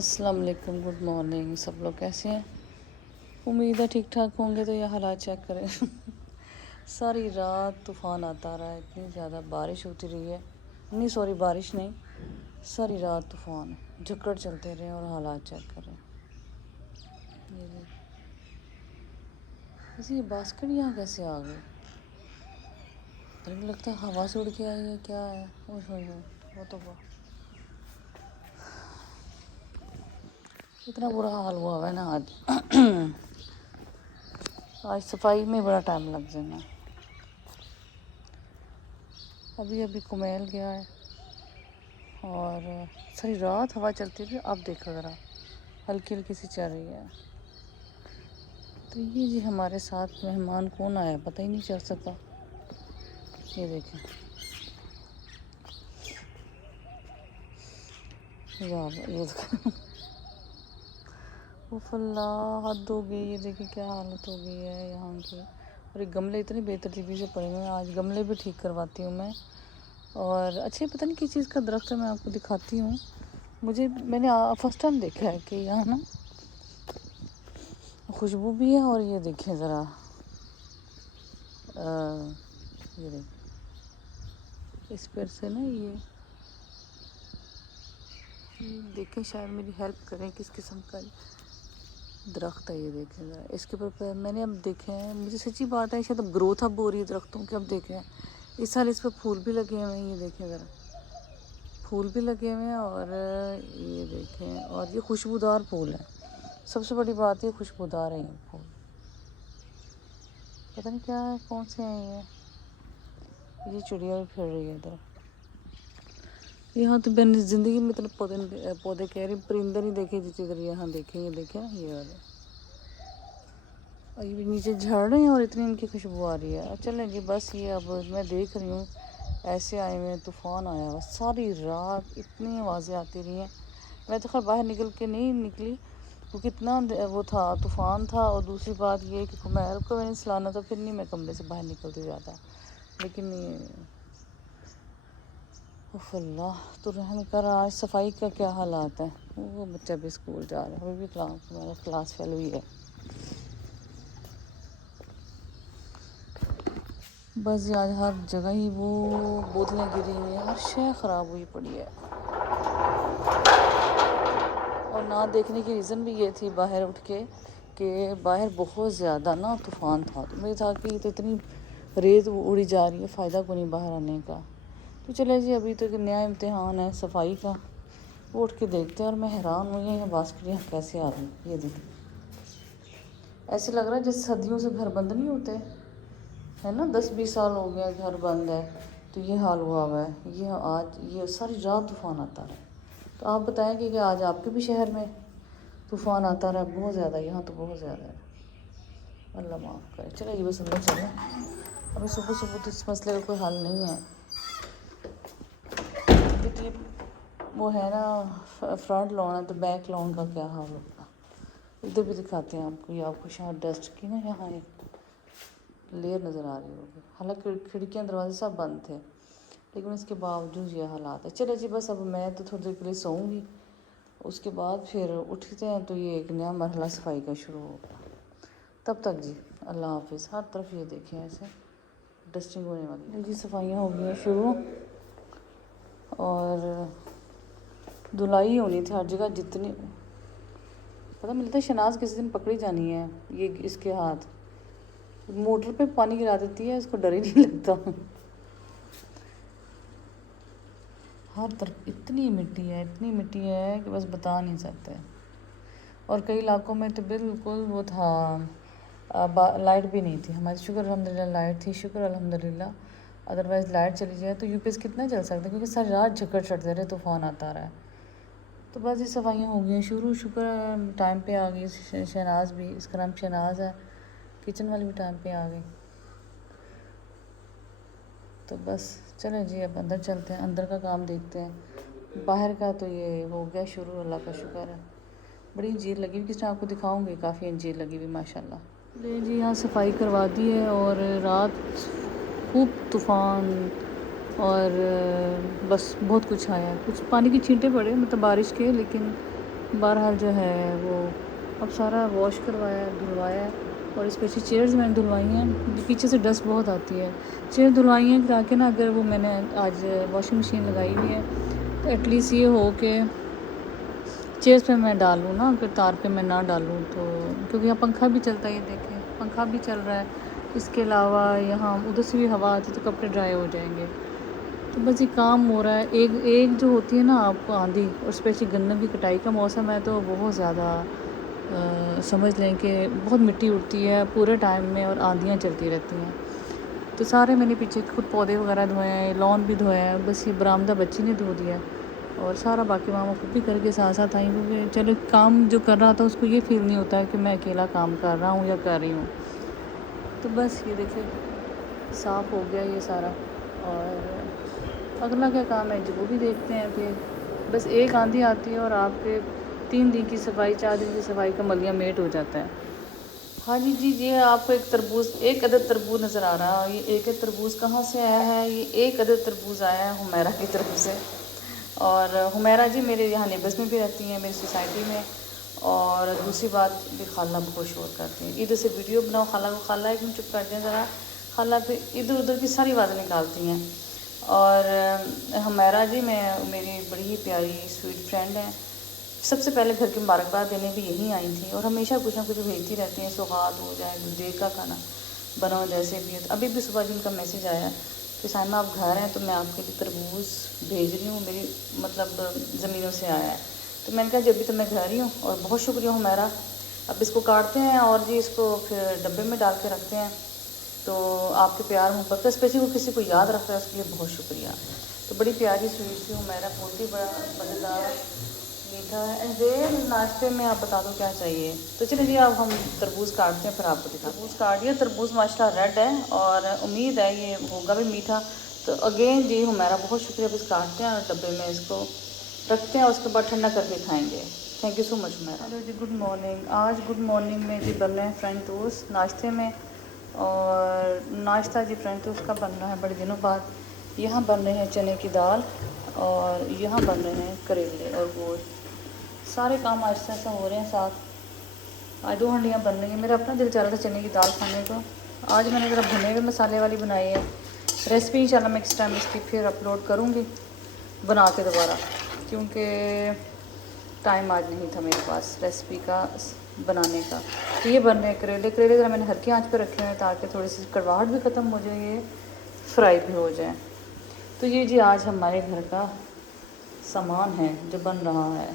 अस्सलाम वालेकुम, good morning. सब लोग कैसे हैं? उम्मीद है ठीक ठाक होंगे। तो ये हालात चेक करें। सारी रात तूफ़ान आता रहा है, इतनी ज़्यादा बारिश होती रही है। नहीं सॉरी, बारिश नहीं, सारी रात तूफ़ान झक्कड़ चलते रहे और हालात चेक करें। ये वैसे ये बास्केट यहाँ कैसे आ गई? मुझे लगता है हवा से उड़ के आई है, क्या है? ओह वो तो वाह, इतना बुरा हाल हुआ है ना आज। आज सफाई में बड़ा टाइम लग जाना। अभी अभी कुमेल गया है और सारी रात हवा चलती रही। अब देखो ज़रा, हल्की हल्की सी चल रही है। तो ये जी हमारे साथ मेहमान कौन आया पता ही नहीं चल सका। ये देखें यार, ये देखो। उफल्ला, हद हो गई। ये देखिए क्या हालत हो गई है यहाँ की। और ये गमले इतनी बेतरतीबी से पड़े हुए हैं। आज गमले भी ठीक करवाती हूँ मैं। और अच्छे पता नहीं किस चीज़ का दरख्त है, मैं आपको दिखाती हूँ। मैंने फर्स्ट टाइम देखा है कि यहाँ ना खुशबू भी है। और ये देखिए ज़रा, ये देखिए इस पर से ना ये देखें, शायद मेरी हेल्प करें। किस किस्म का दरख्त है ये देखें ज़रा। इसके ऊपर मैंने अब देखे हैं, मुझे सच्ची बात है, शायद अब ग्रोथ अब हो रही है दरख्तों की। अब देखें इस साल इस पर फूल भी लगे हुए हैं। ये देखें ज़रा, फूल भी लगे हुए हैं। और ये देखें, और ये खुशबूदार फूल है। सबसे बड़ी बात ये खुशबूदार है ये फूल। पता नहीं क्या है, कौन से हैं ये चिड़िया भी फिर रही है इधर। यहाँ तो मैंने ज़िंदगी में इतने पौधे कह रही परिंदे नहीं देखे जितनी देर यहाँ देखे। ये देखे ये वाले, और ये भी नीचे झड़ रहे हैं और इतनी इनकी खुशबू आ रही है। चलें जी, बस ये अब मैं देख रही हूँ ऐसे आए हुए तूफ़ान आया हुआ। सारी रात इतनी आवाज़ें आती रही हैं। मैं तो खैर बाहर निकल के नहीं निकली क्योंकि इतना वो था, तूफ़ान था। और दूसरी बात ये कि कुमैर को मैंने सुलाना था, फिर नहीं मैं कमरे से बाहर निकलती ज़्यादा। लेकिन ये अल्लाह तो रहम कर। आज सफाई का क्या हालात है। वो बच्चा भी स्कूल जा रहा है, अभी भी क्लास फेल हुई है। बस ये आज हर जगह ही वो बोतलें गिरी हुई हैं, हर शय ख़राब हुई पड़ी है। और ना देखने की रीज़न भी ये थी बाहर उठ के कि बाहर बहुत ज़्यादा ना तूफ़ान था। तो मुझे था कि तो इतनी रेत उड़ी जा रही है, फ़ायदा को नहीं बाहर आने का। तो चले जी, अभी तो एक नया इम्तिहान है सफाई का, वो उठ के देखते हैं। और मैं हैरान हुई है, यहाँ बास्केट कैसे आ रही है। ये देखिए, ऐसे लग रहा है जैसे सदियों से घर बंद नहीं होते है ना, 10-20 साल हो गया घर बंद है। तो ये हाल हुआ हुआ है। ये आज ये सारी रात तूफ़ान आता रहा। तो आप बताएं कि आज आपके भी शहर में तूफ़ान आता रहा? बहुत ज़्यादा, यहाँ तो बहुत ज़्यादा है। अल्लाह माफ़ करे। चलो ये बस अंदर चलें, अभी सुबह सुबह तो इस मसले का कोई हल नहीं है। ये वो है ना, फ्रंट लॉन है, तो बैक लॉन का क्या हाल होगा। इधर भी दिखाते हैं आपको। ये आपको शायद डस्ट की ना यहाँ एक लेयर नज़र आ रही होगी। हालांकि खिड़कियाँ दरवाजे सब बंद थे, लेकिन इसके बावजूद ये हालात है। चले जी, बस अब मैं तो थोड़ी देर के लिए सोऊंगी, उसके बाद फिर उठते हैं तो ये एक नया मरहला सफाई का शुरू होगा। तब तक जी अल्लाह हाफिज़। हर तरफ ये देखें ऐसे डस्टिंग होने वाली जी, सफाइयाँ हो गई हैं शुरू। और धुलाई होनी थी हर जगह जितनी, पता मिलता है शनाज किसी दिन पकड़ी जानी है। ये इसके हाथ मोटर पे पानी गिरा देती है, इसको डर ही नहीं लगता। हर तरफ इतनी मिट्टी है, इतनी मिट्टी है कि बस बता नहीं सकते। और कई इलाकों में तो बिल्कुल वो था, लाइट भी नहीं थी हमारी। शुक्र अल्हम्दुलिल्लाह लाइट थी, शुक्र अल्हम्दुलिल्लाह। अदरवाइज़ लाइट चली जाए तो यूपीएस कितना चल सकता है, क्योंकि सारी रात झक्कड़ चढ़ते रहे, तूफ़ान आता रहा है। तो बस ये सफाइयाँ हो गई हैं शुरू। शुक्र टाइम पे आ गई शहनाज भी, इसका नाम शहनाज है। किचन वाली भी टाइम पे आ गई। तो बस चलें जी, अब अंदर चलते हैं, अंदर का काम देखते हैं। बाहर का तो ये हो गया शुरू, अल्लाह का शुक्र है। बड़ी अंजीर लगी हुई, किस आपको दिखाऊंगी, काफ़ी अंजीर लगी हुई माशाल्लाह। ले जी, यहाँ सफाई करवा दी है। और रात खूब तूफ़ान और बस बहुत कुछ आया। कुछ पानी की छींटे पड़े, मतलब बारिश के, लेकिन बहरहाल जो है वो अब सारा वॉश करवाया धुलवाया है। और स्पेशली चेयर्स मैंने धुलवाई हैं, पीछे से डस्ट बहुत आती है। चेयर धुलवाई हैं ताकि ना अगर वो मैंने आज वॉशिंग मशीन लगाई हुई है तो एटलीस्ट ये हो कि चेयर्स पे मैं डालूँ ना, अगर तार पे मैं ना डालूँ तो, क्योंकि यहाँ पंखा भी चलता है, ये देखें पंखा भी चल रहा है। इसके अलावा यहाँ उधर से भी हवा आती तो कपड़े ड्राई हो जाएंगे। तो बस ये काम हो रहा है। एक एक जो होती है ना आपको आंधी, और स्पेशली गन्ने की कटाई का मौसम है तो बहुत ज़्यादा समझ लें कि बहुत मिट्टी उड़ती है पूरे टाइम में और आंधियाँ चलती रहती हैं। तो सारे मैंने पीछे खुद पौधे वगैरह धोए हैं, लॉन भी धोया है, बस ये बरामदा बच्ची ने धो दिया है। और सारा बाकी मामा खुद भी करके साथ साथ आई, क्योंकि चलो काम जो कर रहा था उसको ये फील नहीं होता है कि मैं अकेला काम कर रहा हूँ या कर रही हूँ। तो बस ये देखिए साफ़ हो गया ये सारा। और अगला क्या काम है जी वो भी देखते हैं। फिर बस एक आंधी आती है और आपके 3 दिन की सफाई 4 दिन की सफाई का मलिया मेट हो जाता है। हाँ जी जी, ये आपको एक अदद तरबूज नज़र आ रहा है। ये एक तरबूज कहाँ से आया है? ये एक अदद तरबूज आया है हुमैरा की तरफ से। और हुमैरा जी मेरे यहाँ नेबर्स में भी रहती हैं, मेरी सोसाइटी में। और दूसरी बात भी खाला बहुत शोर करती हैं, इधर से वीडियो बनाओ खाला को, खाला एक मिनट चुप कर दें ज़रा, खाला पे इधर उधर की सारी बातें निकालती हैं। और हुमैरा जी मेरी बड़ी ही प्यारी स्वीट फ्रेंड हैं। सबसे पहले घर की मुबारकबाद देने भी यहीं आई थी और हमेशा कुछ ना कुछ भेजती रहती हैं, सौगात हो जाए, देर का खाना बनाओ, जैसे भी है। तो अभी भी सुबह जिनका मैसेज आया कि साइमा आप घर हैं तो मैं आपके लिए तरबूज भेज रही हूँ, मेरी मतलब ज़मीनों से आया है। तो मैंने कहा जब भी तो मैं घर ही हूँ और बहुत शुक्रिया हुमैरा। अब इसको काटते हैं और जी इसको फिर डब्बे में डाल के रखते हैं। तो आपके प्यार मोहब्बत का स्पेशली वो किसी को याद रखता है उसके लिए बहुत शुक्रिया। तो बड़ी प्यारी स्वीट सी हुमैरा, बहुत ही बड़ा मज़ेदार मीठा है। एंड नाश्ते में आप बता दो क्या चाहिए। तो चलिए जी अब हम तरबूज काटते हैं फिर आपको दिखा। तरबूज काट दिया, तरबूज माशाल्लाह रेड है और उम्मीद है ये होगा भी मीठा। तो अगेन जी हमारा बहुत शुक्रिया। अब इस काटते हैं और डब्बे में इसको रखते हैं, उसके बाद ठंडा करके खाएँगे। Thank you so much Humaira. Hello ji, good morning. आज गुड मॉर्निंग में जी बन रहे हैं फ्रेंच टोस्ट नाश्ते में। और नाश्ता जी फ्रेंच टोस्ट का बन रहा है बड़े दिनों बाद। यहाँ बन रहे हैं चने की दाल और यहाँ बन रहे हैं करेले और गोश्त। सारे काम आहिस्ता आहिस्ता हो रहे हैं साथ। आज 2 हंडियाँ बन रही हैं। मेरा अपना दिल चाह रहा था चने की दाल खाने को। आज मैंने ज़रा भुने हुए मसाले वाली बनाई है। रेसिपी इंशाल्लाह नेक्स्ट टाइम इसकी फिर अपलोड करूँगी बना के दोबारा, क्योंकि टाइम आज नहीं था मेरे पास रेसिपी का बनाने का। तो ये बन रहे हैं करेले। करेले ज़रा मैंने हल्की आंच पर रखे हुए हैं ताकि थोड़ी सी कड़वाहट भी ख़त्म हो जाए, ये फ्राई भी हो जाए। तो ये जी आज हमारे घर का सामान है जो बन रहा है।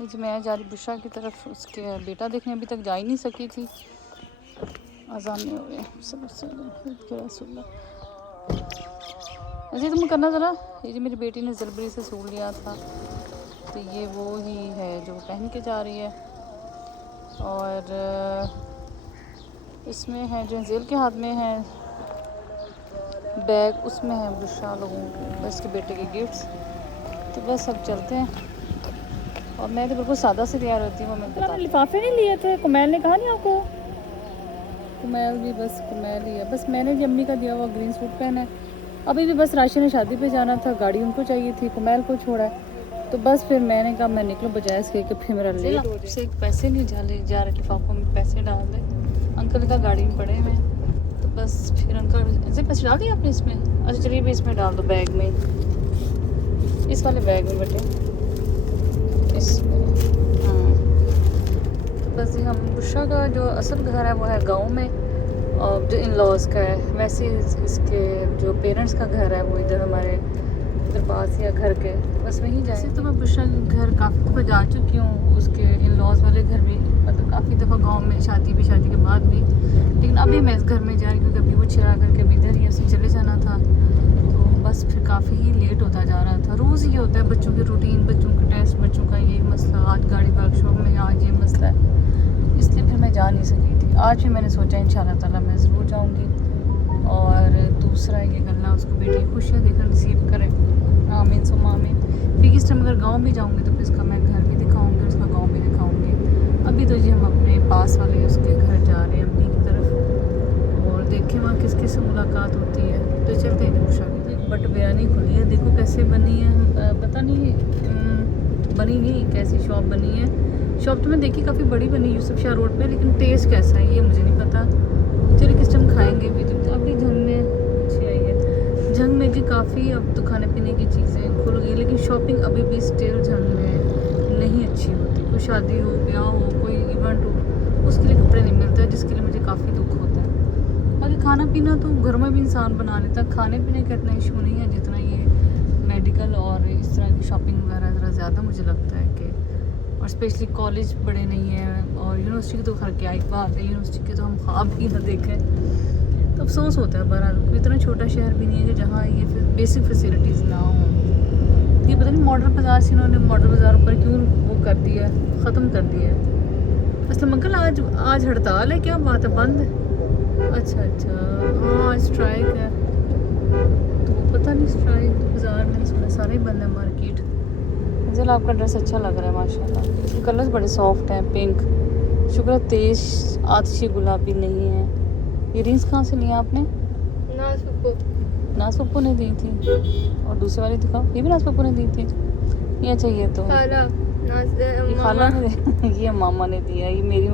जी मैं जा रही बुशरा की तरफ, उसके बेटा देखने अभी तक जा ही नहीं सकी थी, अज़ान नहीं हो गए। अजी तुम करना ज़रा, ये जो मेरी बेटी ने जलबरी से सूल लिया था तो ये वो ही है जो पहन के जा रही है। और इसमें है जो जेल के हाथ में है बैग, उसमें है बुशरा लोगों के बस के बेटे के गिफ्ट्स। तो बस अब चलते हैं। और मैं तो बिल्कुल सादा से तैयार होती हूँ। मैं बता लिफाफे नहीं लिए थे, कुमैल ने कहा नहीं आपको? कुमैल भी बस कुमैल ही है। बस मैंने भी अम्मी का दिया हुआ ग्रीन सूट पहना है। अभी भी बस राशि ने शादी पे जाना था, गाड़ी उनको चाहिए थी, कुमैल को छोड़ा है। तो बस फिर मैंने कहा मैं निकलूँ बजाय इसके कि फिर मेरा लेट हो जाए। पैसे नहीं जा रहे लिफाफों में, पैसे डाल दे। अंकल का गाड़ी में पड़े हुए, तो बस फिर अंकल ऐसे पैसे डाल दिए आपने इसमें? अच्छा चलिए भी इसमें डाल दो, बैग में, इस वाले बैग में बेटे, इसमें। हाँ तो बस हम बुशरा का जो असल घर है वो है गांव में, और जो इन लॉज का है। वैसे इसके जो पेरेंट्स का घर है वो इधर हमारे इधर पास या घर के, बस वहीं जाए। तो मैं बुशरा के घर काफ़ी दफ़ा जा चुकी हूँ, उसके इन लॉज वाले घर भी, मतलब काफ़ी दफ़ा गांव में शादी के बाद भी। लेकिन अभी मैं इस घर में जा रही हूँ क्योंकि अभी वो छिड़ा करके अभी इधर ही उसे चले जाना था। तो बस फिर काफ़ी ही लेट होता जा रहा था। रोज़ ये होता है, बच्चों की रूटीन, बच्चों के टेस्ट, बच्चों का ये मसला, आज गाड़ी वर्कशॉप में, आज ये मसला है, इसलिए फिर मैं जा नहीं सकी थी। आज भी मैंने सोचा इंशाल्लाह ताला मैं ज़रूर जाऊँगी। और दूसरा ये गल्ला उसको बेटी की खुशियाँ देकर नसीब करे, आमीन सुम आमीन। फिर इस टाइम अगर गाँव भी जाऊँगी तो फिर इसका मैं घर भी दिखाऊँगी, उसका गाँव भी दिखाऊँगी। अभी तो जी हम अपने पास वाले उसके घर जा रहे हैं अम्मी की तरफ, और देखें वहाँ किस किस से मुलाकात होती है। तो चलते हैं बुशरा की। बट बिरयानी खुली है, देखो कैसे बनी है। पता नहीं बनी नहीं, कैसी शॉप बनी है। शॉप तो मैं देखी काफ़ी बड़ी बनी यूसुफ शाह रोड पे, लेकिन टेस्ट कैसा है ये मुझे नहीं पता। चलिए किस टाइम खाएंगे भी। तो अभी झंग में अच्छी आई है। झंग में जी काफ़ी अब तो खाने पीने की चीज़ें खुल गई, लेकिन शॉपिंग अभी भी स्टिल झंग में नहीं अच्छी होती। कोई शादी हो, ब्याह हो, कोई इवेंट हो, उसके लिए कपड़े नहीं मिलते, जिसके लिए मुझे काफ़ी दुख होता है। बाकी खाना पीना तो घर में भी इंसान बना लेता है, खाने पीने का इतना इशू नहीं है जितना ये मेडिकल और इस तरह की शॉपिंग वगैरह ज़रा ज़्यादा मुझे लगता है कि। और स्पेशली कॉलेज बड़े नहीं हैं, और यूनिवर्सिटी की तो खैर क्या एक बात है, यूनिवर्सिटी के तो हम ख्वाब भी ना देखें। तो अफसोस होता है बहरहाल। इतना छोटा शहर भी नहीं है कि जहाँ ये बेसिक फैसिलिटीज़ ना हों। ये पता नहीं मॉडल बाज़ार से इन्होंने मॉडल बाज़ार पर क्यों वो कर दिया, ख़त्म कर दिया है। असलम अंकल आज हड़ताल है, क्या बात है, बंद है? अच्छा हाँ स्ट्राइक है, तो पता नहीं स्ट्राइक तो बाज़ार मैंने सुना सारे ही बंद है मार्केट। चलो आपका ड्रेस अच्छा लग रहा है माशाल्लाह, इसके कलर्स बड़े सॉफ्ट हैं, पिंक। शुक्र है तेज आतिशी गुलाबी नहीं है। ये रिंग्स कहाँ से लिया आपने? नाज पप्पू ने दी थी। और दूसरी वाली दिखाओ, ये भी नाज पप्पू ने दी थी। ये अच्छा, ये तो ये खाला ने ये मामा ने दिया, ये मेरी,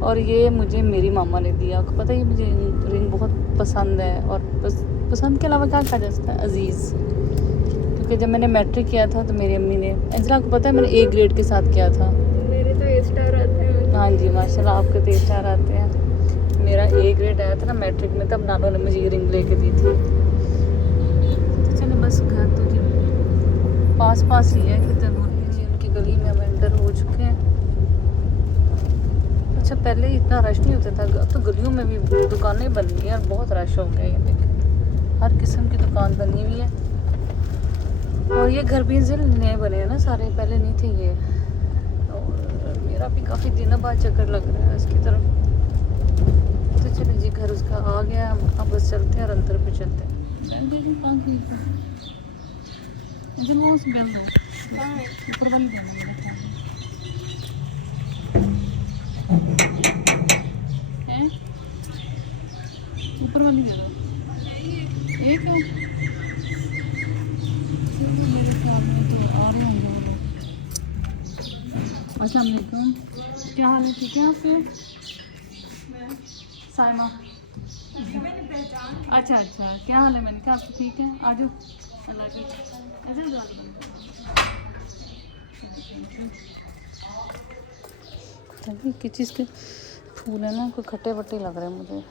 और ये मुझे मेरी मामा ने दिया। आपको पता है ये मुझे रिंग बहुत पसंद है, और पसंद के अलावा क्या कहा जा सकता है, अजीज़। क्योंकि जब मैंने मैट्रिक किया था तो मेरी अम्मी ने, अंजना आपको पता है मैंने ए ग्रेड के साथ किया था। मेरे तो ए स्टार आते हैं। हाँ जी माशाल्लाह, आपके तो ए स्टार आते हैं। मेरा ए ग्रेड आया था ना मैट्रिक में, तब नानों ने मुझे ये रिंग लेके दी थी। तो चलो बस घर तो जी पास ही है, कितने दूर भी जी। उनकी गली में हम एंटर हो चुके हैं। अच्छा पहले इतना रश नहीं होता था, अब तो गलियों में भी दुकानें बन गई हैं और बहुत रश हो गया। ये देखें हर किस्म की दुकान बनी हुई है। और ये घर भी नए बने हैं ना सारे, पहले नहीं थे ये। और मेरा भी काफ़ी दिनों बाद चक्कर लग रहा है इसकी तरफ। तो चलिए जी घर उसका आ गया, हम बस चलते हैं और अंदर पे चलते हैं। अच्छा वो उस बेल दो, ऊपर वाली देना मेरा ख्याल है, ऊपर वाली दे दो। ये क्यों? मेरे ख्याल में तो आ रहे होंगे वो लोग। अस्सलाम वालेकुम, क्या हाल है, ठीक है आपके? साइमा, अच्छा क्या हाल है? मैंने कहा आपको ठीक है, आ जाओ। अल्लाह की चलिए किस चीज़ के फूल है ना, कोई खट्टे वट्टे लग रहे हैं मुझे।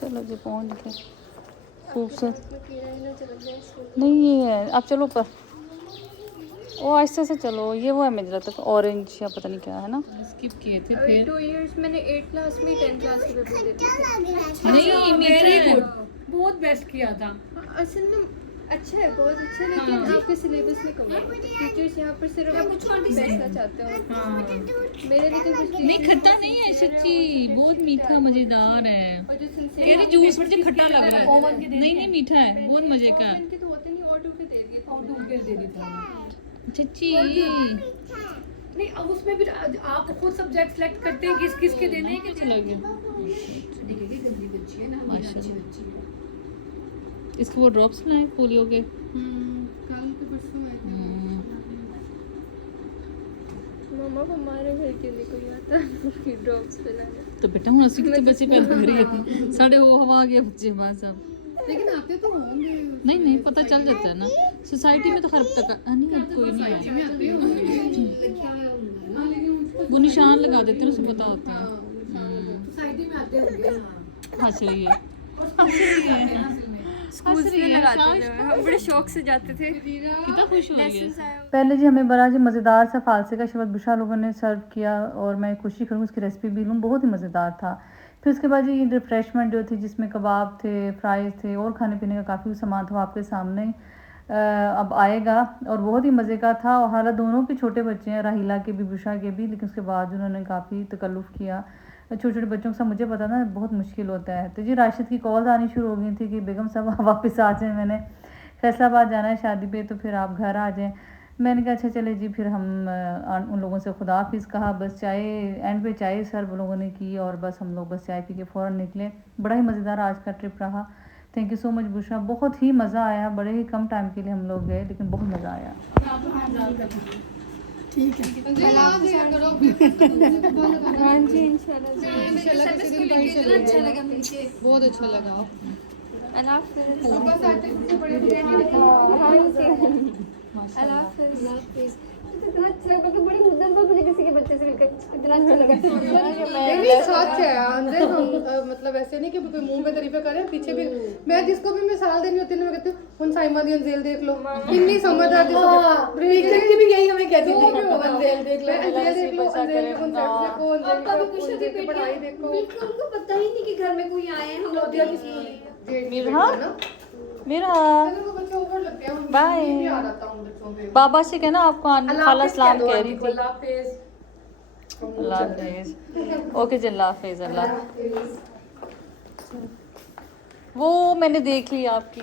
चलो जी पहुँच गए। खूबसूरत नहीं ये है, आप चलो ऊपर, ओ आहिस्ते से चलो। ये वो है मुझे लगता है ऑरेंज या पता नहीं क्या है ना। स्किप किए थे फिर 2 इयर्स मैंने 8 क्लास में 10 क्लास के पेपर दिए थे। नहीं वेरी गुड, बहुत बेस्ट किया था। असल में अच्छा है, बहुत अच्छा है, लेकिन आपके सिलेबस में कम है। टीचर्स यहाँ पर सिर्फ पैसा चाहते हो। मेरे लेकिन कुछ नहीं खट्टा नहीं है सच्ची, बहुत मीठा मजेदार है। और जो सिंसियर तेरे जूस मुझे खट्टा लग रहा है। नहीं मीठा है, बहुत मजे का है। इनके तो होते नहीं, और 2 के दे दिए। और दूध के दे देता है। सच्ची नहीं अब उसमें भी आप खुद सब्जेक्ट सेलेक्ट करते हैं किस किस के देने हैं। अच्छा लग गया। देखिए गंदी बच्ची है ना, मेरी अच्छी बच्ची है। इसके वो ड्रॉप्स लाए पोलियो के। कल के परसों आए थे। मम्मा को हमारे घर के लिए कोई आता है ड्रॉप्स पिलाने। तो बेटा हूँ असली कितने बच्चे पैदा कर रही है, साढ़े हो हवा आ गया बच्चे बाहर सब। लेकिन आते तो होंगे। नहीं पता चल जाता है ना, सोसाइटी में तो खैर तक नहीं कोई नहीं आया। वो निशान लगा देते हैं, उसे पता होता है। सोसाइटी में आते होंगे। हंस रही है स्कूल में लगाते थे, हम बड़े शौक से जाते थे। कितना खुश हो रही है। पहले जी हमें बड़ा जी मज़ेदार सा फालसे का शरबत बुशा लोगों ने सर्व किया, और मैं कोशिश करूँगी उसकी रेसिपी भी लूँ, बहुत ही मज़ेदार था। फिर उसके बाद जी रिफ़्रेशमेंट जो थी, जिसमें कबाब थे, फ्राइज़ थे और खाने पीने का काफ़ी सामान था, आपके सामने अब आएगा, और बहुत ही मज़े का था। और हालांकि दोनों के छोटे बच्चे हैं, राहिला के भी बुशा के भी, लेकिन उसके बाद उन्होंने काफ़ी तकल्लुफ़ किया। छोटे छोटे बच्चों के साथ मुझे पता ना बहुत मुश्किल होता है। तो जी राशिद की कॉल्स आनी शुरू हो गई थी कि बेगम साहब वापस आ जाएँ, मैंने फैसलाबाद जाना है शादी पे, तो फिर आप घर आ जाएँ। मैंने कहा अच्छा चले जी। फिर हम उन लोगों से खुदा हाफिज़ कहा, बस चाय एंड पे चाय सर्व लोगों ने की, और बस हम लोग बस चाय पी के फ़ौरन निकले। बड़ा ही मज़ेदार आज का ट्रिप रहा। थैंक यू सो मच बुशा, बहुत ही मज़ा आया, बड़े ही कम टाइम के लिए हम लोग गए लेकिन बहुत मज़ा आया। ठीक है हाँ जी इंशाल्लाह अच्छा लगा मिलके बहुत अच्छा लगा अल्लाह हाफ़िज़। बस आते हैं बड़े बिरयानी अल्लाह हाफ़िज़। इतना अच्छा लगा कि बड़ी मुद्दत बाद मुझे किसी के बच्चे से मिलकर इतना अच्छा लगा। नहीं सच है अंदर हम मतलब ऐसे नहीं कि कोई मुंह पे तारीफें करें पीछे भी मैं जिसको भी मिसाल देनी होती है ना मैं कहती हूँ हुन साइमा दी अंजेल देख लो कितनी समझदार जिसको भी यही हमें कहती थी अंजेल देख लो अंजेल देख लो अंजेल के कॉन्सेप्ट देखो अंजेल की पढ़ाई देखो बिल्कुल उनको पता ही नहीं कि घर में कोई आए हैं, हम लोग मेरा वो बच्चे ओवर लगते हैं बाय। नहीं आ रहा हूं बच्चों पे बाबा से कहना आपको खाला सलाम कह रही थी। अल्लाह हाफिज़ अल्लाह हाफिज़। ओके जी अल्लाह हाफिज़। अल्लाह वो मैंने देख ली आपकी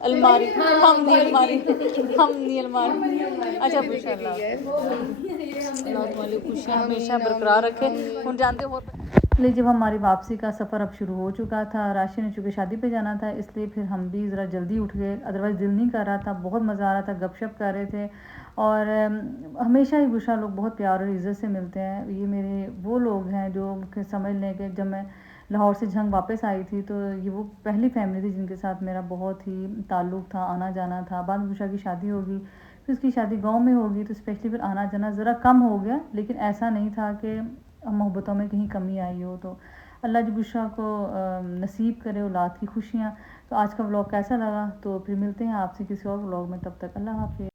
अलमारी, हमनी अलमारी, हमनी अलमारी। अच्छा बुशा अल्लाह तुम्हारी खुशियाँ हमेशा बरकरार रखे। हम जानते हो इसलिए जब हमारी वापसी का सफ़र अब शुरू हो चुका था, राशि ने चूँकि शादी पे जाना था इसलिए फिर हम भी ज़रा जल्दी उठ गए, अदरवाइज़ दिल नहीं कर रहा था, बहुत मज़ा आ रहा था, गपशप कर रहे थे। और हमेशा ही बुशा लोग बहुत प्यार और इज़्ज़त से मिलते हैं। ये मेरे वो लोग हैं जो मुझे समझ लें कि जब मैं लाहौर से झंग वापस आई थी तो ये वो पहली फैमिली थी जिनके साथ मेरा बहुत ही ताल्लुक़ था, आना जाना था। बाद में बुशा की शादी होगी, फिर उसकी शादी गाँव में होगी तो स्पेशली फिर आना जाना ज़रा कम हो गया, लेकिन ऐसा नहीं था कि मोहब्बतों में कहीं कमी आई हो। तो अल्लाह जी बुशरा को नसीब करे औलाद की खुशियाँ। तो आज का व्लॉग कैसा लगा, तो फिर मिलते हैं आपसे किसी और व्लॉग में, तब तक अल्लाह हाफ़िज़।